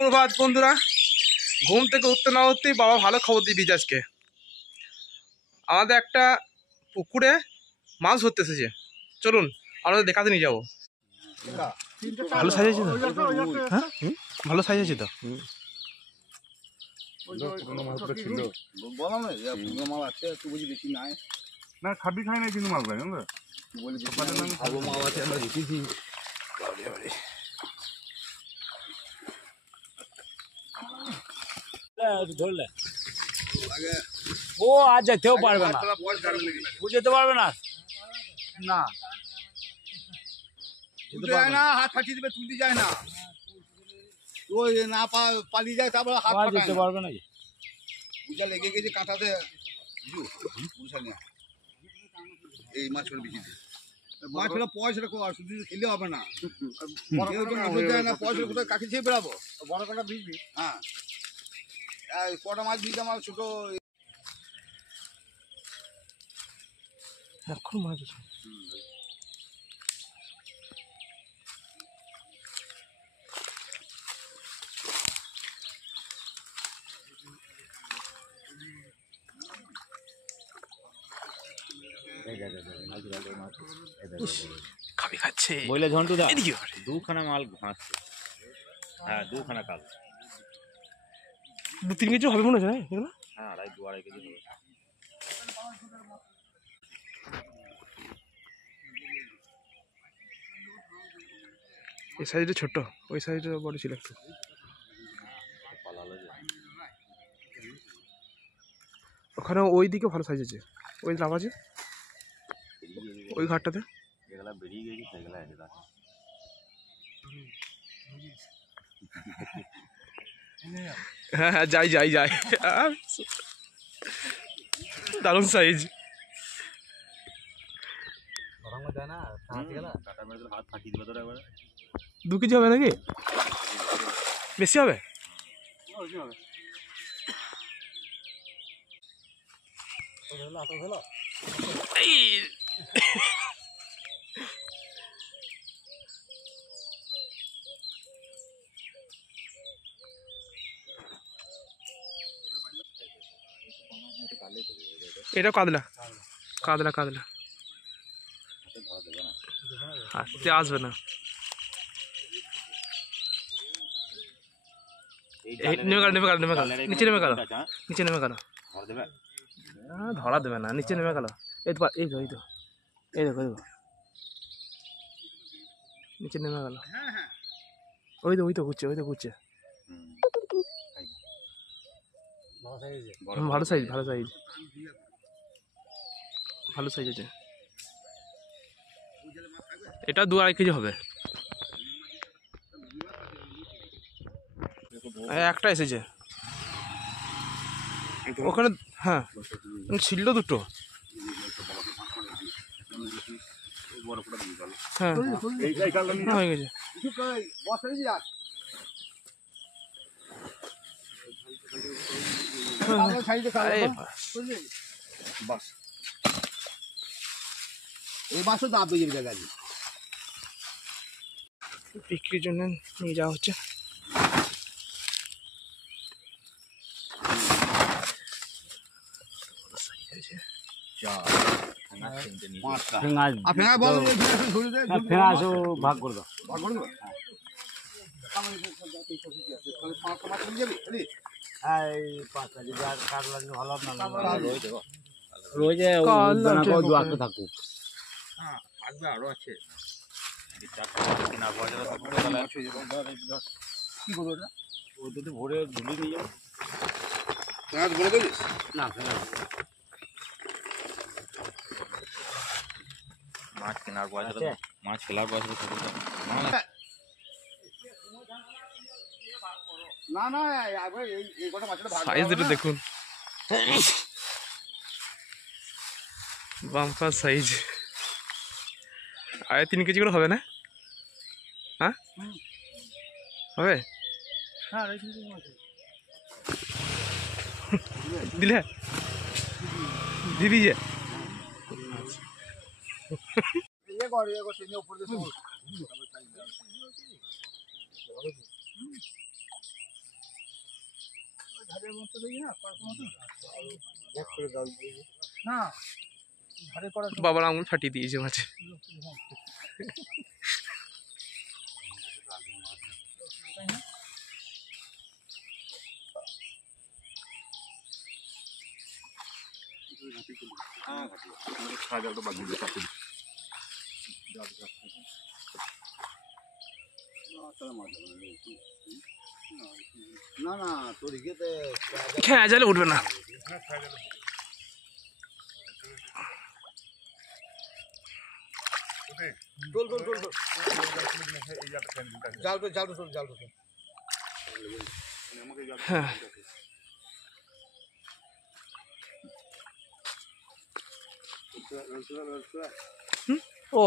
ধন্যবাদ বন্ধুরা। ঘুম থেকে উঠতে না উঠতেই বাবা ভালো খবর দিয়ে দিয়েছে। আজকে আমাদের একটা পুকুরে মাছ ধরতে এসেছে। চলুন আমরা দেখাতে নিয়ে যাবো। ভালো সাইজ আছে তো? হ্যাঁ ভালো সাইজ আছে তো? না খাবি খাই না কিন্তু মাছ ভালো মাছ আছে আমরা দেখেছি। ধরলে ও আজ যেতেও পারবে না, বুঝতে পারবে না। না যায় না, হাত ফাটিয়ে দেবে, তুলতে যায় না। ওই না পালিয়ে যায়, তারপরে হাত যেতে পারবে না। পূজা লেগে গেছে কাঁটাতে। এই মাছগুলো বেশি মাছ হলে পয়সাটা শুধু খেলে হবে না, যায় না পয়সা কোথায় কাকে ছেয়ে বেড়াবো। বড় কাটা ভিজবি, হ্যাঁ কটা মাছ ভিজে আমার ছোট এখন মাছ আছে। খাবি খাচ্ছে বইলে ঝন্টু দা দুখানা মাল ভাসছে। হ্যাঁ দুখানা কাল 2-3 কেজি হবে মনে হচ্ছে না এগুলো? হ্যাঁ 2.5 কেজি হবে। এই সাইজটা ছোট, ওই সাইজটা বড় ছিল একটু। ওখানে ওই দিকে ভালো সাইজ আছে, ওই লাভ আছে ওই ঘাটটাতে। যেগুলা বেরিয়ে গেছে সেগুলা আছে। হ্যাঁ হ্যাঁ যাই যাই যাই, দারুণ সাইজ। হাত ফাটিয়ে দিবে তোরা এবারে। 2 কেজি হবে নাকি? বেশি হবে? এটাও কাতলা কাতলা কাতলা, আসতে আসবে না। নেমে গেল নেমে গেল নেমে গেল, নিচে নেমে গেল, নিচে নেমে গেল। ধরা দেবে না, নিচে নেমে গেল। এই তো এই তো এই তো এই দেখো এই দেখো, নিচে নেমে গেল। ওই তো ওই তো ঘুরছে, ওই তো ঘুরছে। ভালো সাইজ ভালো সাইজ ভালো সাইজ আছে। এটা 2-2.5 কেজি হবে। একটা এসেছে ওখানে, হ্যাঁ ছিল 2টো। হ্যাঁ হয়ে গেছে। এই মাছও দাম পেয়ে যাবে গাড়ি বিক্রির জন্য নিয়ে যাওয়া হচ্ছে। ভাগ করে দাও। রোজে থাকুক আরো আছে। কি করবো ওটা ভরে ধুলি নিয়ে যাবো না। মাছ কেনার পয়সা, মাছ খেলার পয়সা না না এই কটা মাছটা সাইজ এটা দেখুন, বাম্পার সাইজ। 3.5 কেজি করে হবে না? হ্যাঁ হবে। দিলে দিদি যে বাবার আঙুল ফাটিয়ে দিয়েছে মাছে। ছাড়া জালটা বাদ দিয়ে চাপে না না তোর ইয়েতে হ্যাঁ জালে উঠবে না। তোল তোল তোল তোল। জাল তো তোল জাল তো তোল। হ্যাঁ ও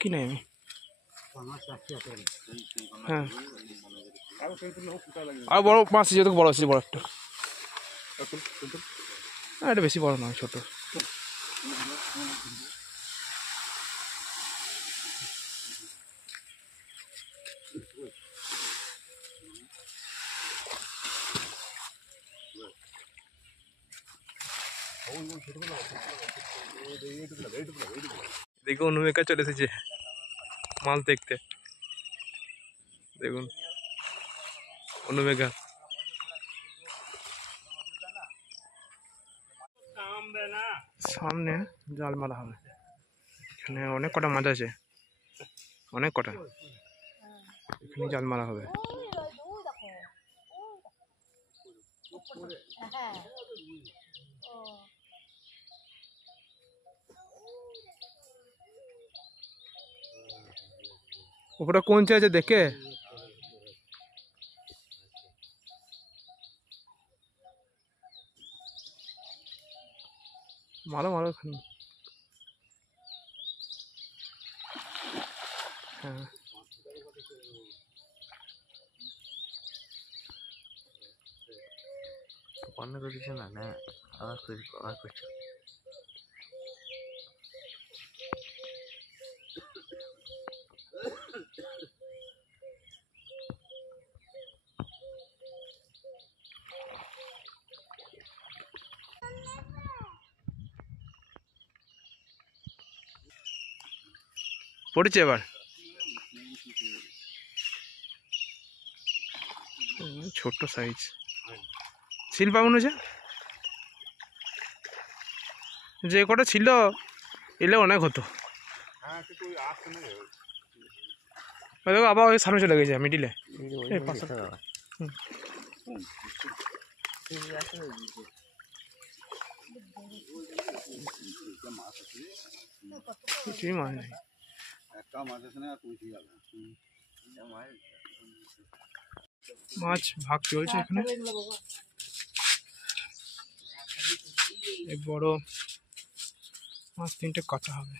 কি নাই আমি হ্যাঁ আর বড় মাছ যেহেতু বড় আছে বড় একটা, এটা বেশি বড় নয় ছোট। দেখুন অনুমেকা চলে এসেছে মাছ দেখতে। দেখুন অনুমেকা সামনে জাল মারা হবে। এখানে অনেক কটা মাছ আছে, অনেক কটা, এখানে জাল মারা হবে। ওটা কোন আছে দেখে মারো মারো ওখানে। হ্যাঁ বন্ধ করে দিচ্ছে না, না আবার করছে। পড়েছে এবার ছোট্ট সাইজ শিল পাবন হয়েছে, যে কটা ছিল এলে অনেক হতো। দেখো আবার ওই সামনে চলে গেছে মিডিলে। কিছুই মাছ নেই। একটা মাছ আছে না তুই ঠিক আছে। মাছ ভাগ চলছে এখানে। এই বড় মাছ তিনটে কাঁচা হবে।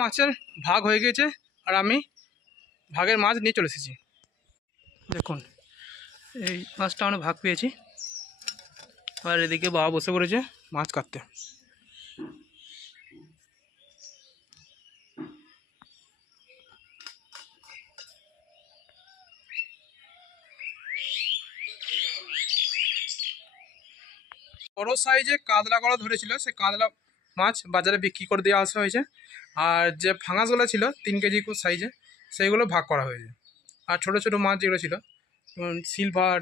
মাছের ভাগ হয়ে গেছে আর আমি ভাগের মাছ নিয়ে চলে এসেছি। দেখুন এই মাছটা আমরা ভাগ পেয়েছি আর এদিকে বাবা বসে পড়েছে মাছ কাটতে। বড় সাইজে কাতলা করা ধরেছিল, সে কাতলা মাছ বাজারে বিক্রি করে দেওয়া আসা হয়েছে। আর যে ফাঙাসগুলো ছিল 3 কেজি সাইজে সেইগুলো ভাগ করা হয়েছে। আর ছোট ছোট মাছ যেগুলো ছিল যেমন সিলভার,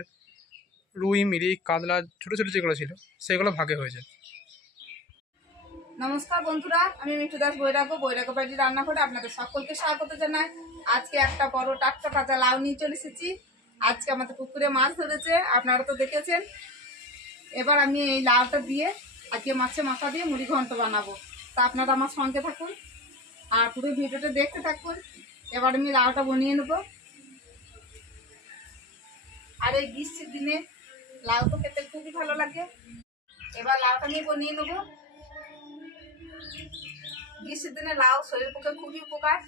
রুই, মিরিক, কাতলা, ছোট ছোট যেগুলো ছিল সেগুলো ভাগে হয়েছে। নমস্কার বন্ধুরা, আমি মিঠু দাস বৈরাগ্য বাড়ি রান্নাঘরে আপনাদের সকলকে স্বাগত জানাই। আজকে একটা বড় টাটকা তাজা লাউ নিয়ে চলে এসেছি। আজকে আমাদের পুকুরে মাছ ধরেছে, আপনারা তো দেখেছেন। এবার আমি এই লাউটা দিয়ে আজকে মাছের মাথা দিয়ে মুড়ি ঘন্ট বানাবো। তা আপনারা আমার সঙ্গে থাকুন আর পুরো ভিডিওটা দেখতে থাকুন। এবার আমি লাউটা বানিয়ে নেব। আর এই গ্রীষ্মের দিনে লাউ তো খেতে খুবই ভালো লাগে। এবার লাউটা আমি বানিয়ে নেবো। গ্রীষ্মের দিনে লাউ শরীরের পক্ষে খুবই উপকার।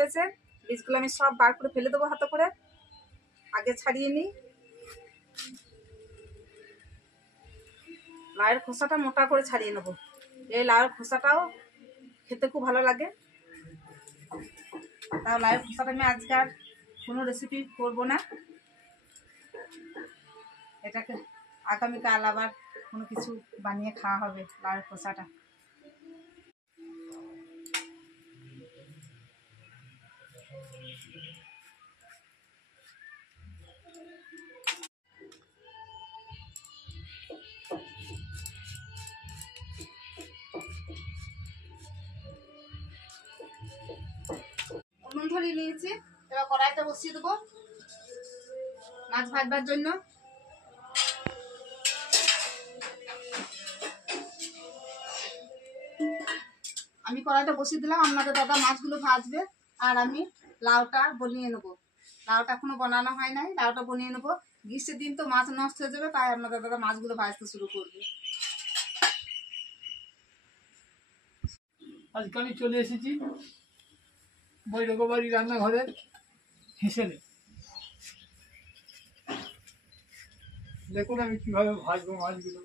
হয়েছে। বীজগুলো আমি সব বার করে ফেলে দেবো হাতে করে। আগে ছাড়িয়ে নিই। লাউয়ের খোসাটা মোটা করে ছাড়িয়ে নেবো। এই লাউয়ের খোসাটাও খেতে খুব ভালো লাগে। তাও লাউয়ের খোসাটা আমি আজকে আর কোনো রেসিপি করবো না, এটাকে আগামীকাল আবার কোনো কিছু বানিয়ে খাওয়া হবে লাউয়ের খোসাটা। উনুন ধরিয়ে নিয়েছি, এবার কড়াইটা বসিয়ে দেবো মাছ ভাজবার জন্য। আমি কড়াইটা বসিয়ে দিলাম, আপনাদের দাদা মাছগুলো ভাজবে আর আমি লাউটা বনিয়ে নেবো। লাউটা এখনো বানানো হয় নাই, লাউটা বনিয়ে নেবো। গ্রীষ্মের দিন তো মাছ নষ্ট হয়ে যাবে, তাই আপনাদের দাদা মাছগুলো ভাজতে শুরু করবে। আজকে আমি চলে এসেছি বৈরব বাড়ি রান্নাঘরে হেসেলে। দেখুন আমি কিভাবে ভাজবো মাছগুলো।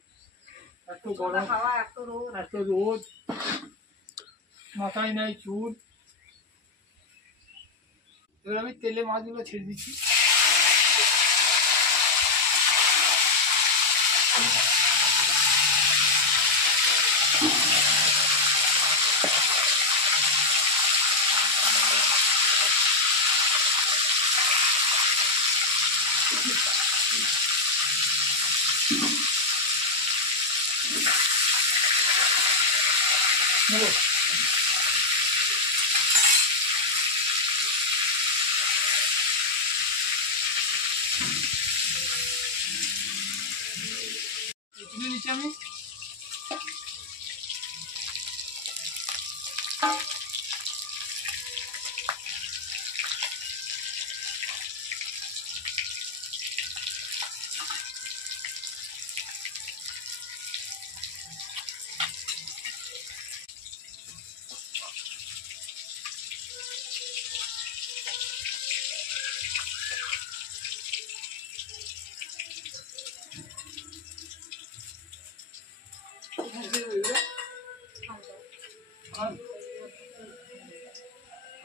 এত গরম, হাওয়া, এত রোদ। এত রোদ, মাথায় নাই চুল। এবার আমি তেলে মাছগুলো ছেড়ে দিচ্ছি। নেবো। তুলে নিচ্ছি আমি।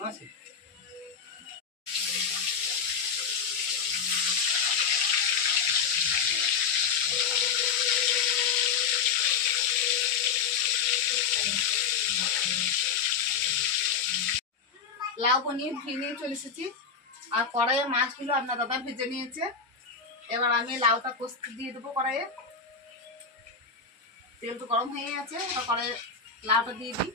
আছে লাউ বনিয়ে ধুয়ে নিয়ে চলে এসেছি, আর কড়াইয়ে মাছগুলো আপনার দাদা ভেজে নিয়েছে। এবার আমি লাউটা কষতে দিয়ে দেবো কড়াইয়ে। তেল তো গরম হয়ে গেছে, এবার কড়াইয়ে লাউটা দিয়ে দিই।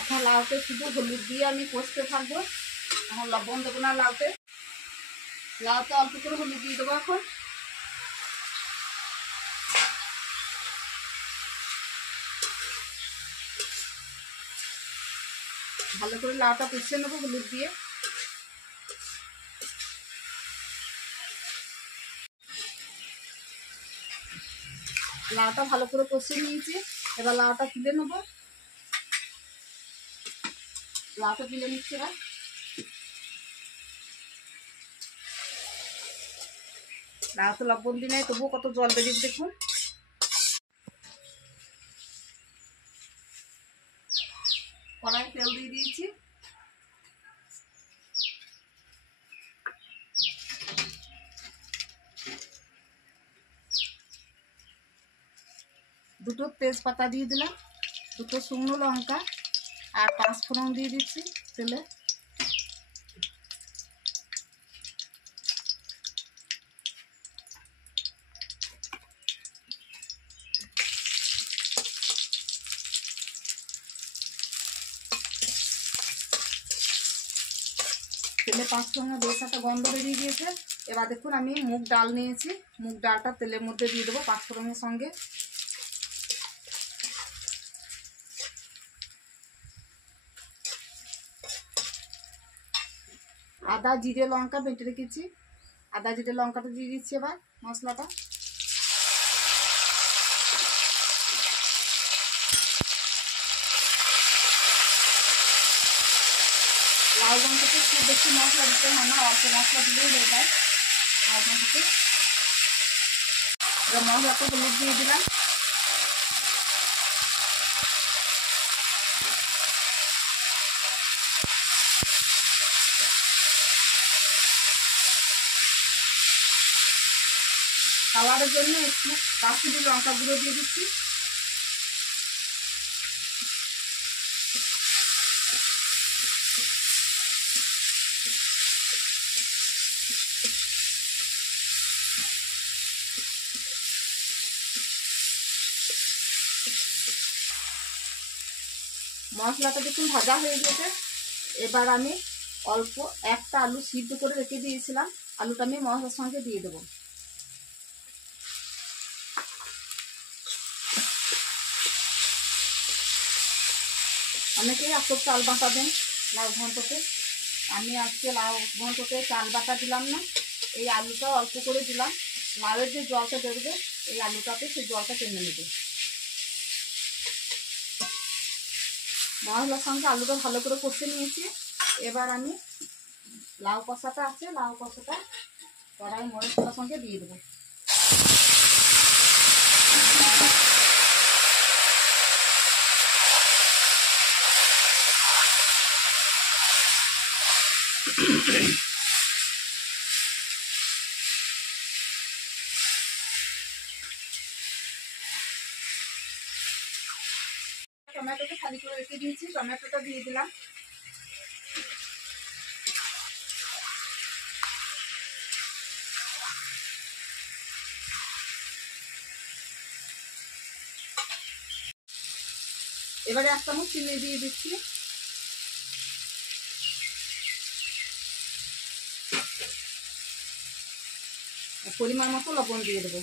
এখন লাউতে শুধু হলুদ দিয়ে আমি কষতে থাকবো। এখন লবণ দেবো না লাউতে, লাউতে অল্প করে হলুদ দিয়ে দেবো। এখন ভালো করে লাউটা কষিয়ে নেবো হলুদ দিয়ে। লাউটা ভালো করে কষিয়ে নিয়েছি, এবার লাউটা তুলে নেবো। লাউটা তুলে নিচ্ছি এবার। লাউতে লবণ দিয়ে নেই, তবুও কত জল বেরিয়ে দেখুন। কড়াই তেল দিয়ে দিয়েছি। দুটো তেজপাতা দিয়ে দিলাম, দুটো শুকনো লঙ্কা আর 5 ফোড়ন দিয়ে দিচ্ছি তেলে। তেলে 5 ফোড়নে বেশ একটা গন্ধ বেরিয়ে গিয়েছে, এবার দেখুন আমি মুগ ডাল নিয়েছি, মুগ ডালটা তেলের মধ্যে দিয়ে দেবো পাঁচফোড়নের সঙ্গে। আদা জিরে লঙ্কা বেটে রেখেছি, আদা জিরে লঙ্কাটা দিয়ে দিচ্ছি এবার মশলাটা। লাউ লঙ্কাতে খুব বেশি মশলা দিতে হয় না, অল্প মশলা দিলেই হয়ে যায় লাউ লঙ্কাতে। এবার মশলাতে হলুদ দিয়ে দিলাম, কালারের জন্য একটু কাশ্মীরি লঙ্কা গুঁড়ো দিয়ে দিচ্ছি। মশলাটা দেখুন ভাজা হয়ে গেছে। এবার আমি অল্প একটা আলু সিদ্ধ করে রেখে দিয়েছিলাম, আলুটা আমি মশলার সঙ্গে দিয়ে দেবো। অনেকেই আজকে চাল বাটা দেন লাউ ঘন্টতে, আমি আজকে লাউ ঘন্টতে চাল বাটা দিলাম না, এই আলুটা অল্প করে দিলাম। লাউয়ের যে জলটা বেরোবে এই আলুটাতে সেই জলটা টেনে নেবে। মশলার সঙ্গে আলুটা ভালো করে কষে নিয়েছি। এবার আমি লাউ কষাটা আছে, লাউ কষাটা কড়াই মরিচটার সঙ্গে দিয়ে দেবো। টমেটোটা খালি করে রেখে দিয়েছি, টমেটোটা দিয়ে দিলাম। এবারে এক চামচ চিনি দিয়ে দিচ্ছি। পরিমাণ মতো লবণ দিয়ে দেবো।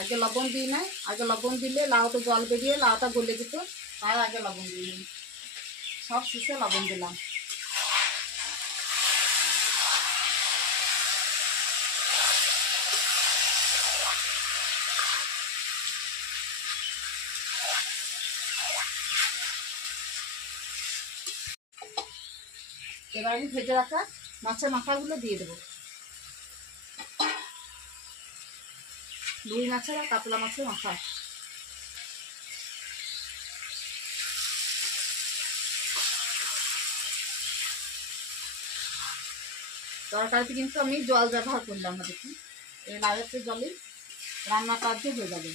আগে লবণ দিই নাই, আগে লবণ দিলে লাউটা জল বেরিয়ে লাউটা গলে যেত, তাই আগে লবণ দিই নি, সব শেষে লবণ দিলাম। এবার আমি ভেজে রাখা মাছের মাথাগুলো দিয়ে দেবো। রুই মাছের আর কাতলা মাছের মাথা। তরকারিতে কিন্তু আমি জল ব্যবহার করলাম না, দেখুন এই লাউয়ের জলে রান্না কার্য হয়ে যাবে।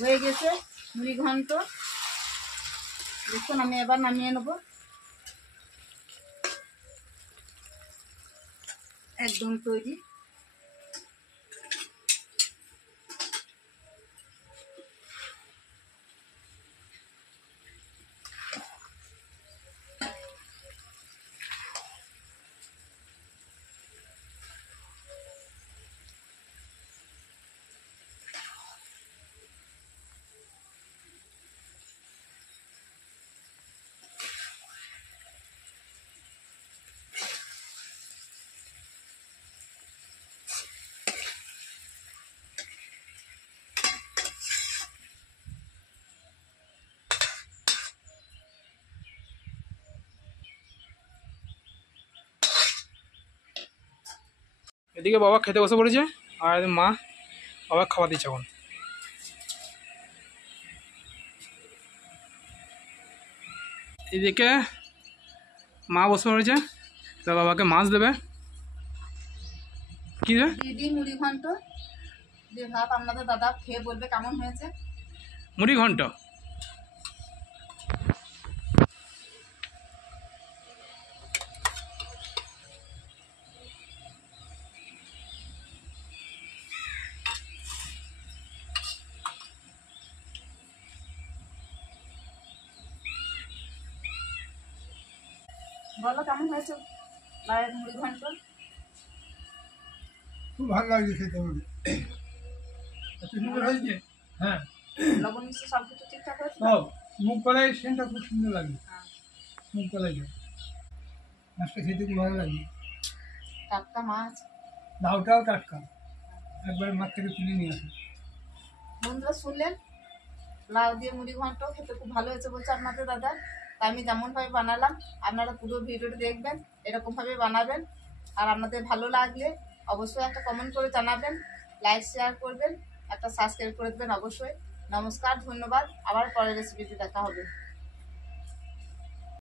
হয়ে গেছে মুড়ি ঘন্ট, দেখুন আমি এবার নামিয়ে নেব। একদম তৈরি। এদিকে বাবা খেতে বসে পড়েছে, আর মা বাবা খাওয়া দিচ্ছে এখন। এদিকে মা বসে পড়েছে, তা বাবাকে মাছ দেবে। কি রে দিদি মুড়ি ঘন্ট দিয়ে ভাত, আপনাদের দাদা খেয়ে বলবে কেমন হয়েছে। মুড়ি ঘন্ট। বলো কেমন হয়েছে লাউয়ের মুড়ি ঘন্ট? খুব ভালো লাগছে খেতে আমাকে। এত সুন্দর হয়েছে। হ্যাঁ, লবণ মিষ্টি সব কিছু ঠিকঠাক হয়েছে তো? সব মুগ কলাই সেন্টটা খুব সুন্দর লাগে। হ্যাঁ। মুগ কলাইটা মাছটা খেতে খুব ভালো লাগে। টাটকা মাছ। লাউটাও টাটকা, একবার মাছ থেকে তুলে নিয়ে আসে। বন্ধুরা শুনলেন, লাউ দিয়ে মুড়ি ঘন্ট খেতে খুব ভালো হয়েছে বলছে আপনাদের দাদা। তা আমি যেমনভাবে বানালাম আপনারা পুরো ভিডিওটা দেখবেন, এরকমভাবে বানাবেন। আর আপনাদের ভালো লাগলে অবশ্যই একটা কমেন্ট করে জানাবেন, লাইক শেয়ার করবেন, একটা সাবস্ক্রাইব করে দেবেন অবশ্যই। নমস্কার, ধন্যবাদ, আবার পরের রেসিপিতে দেখা হবে।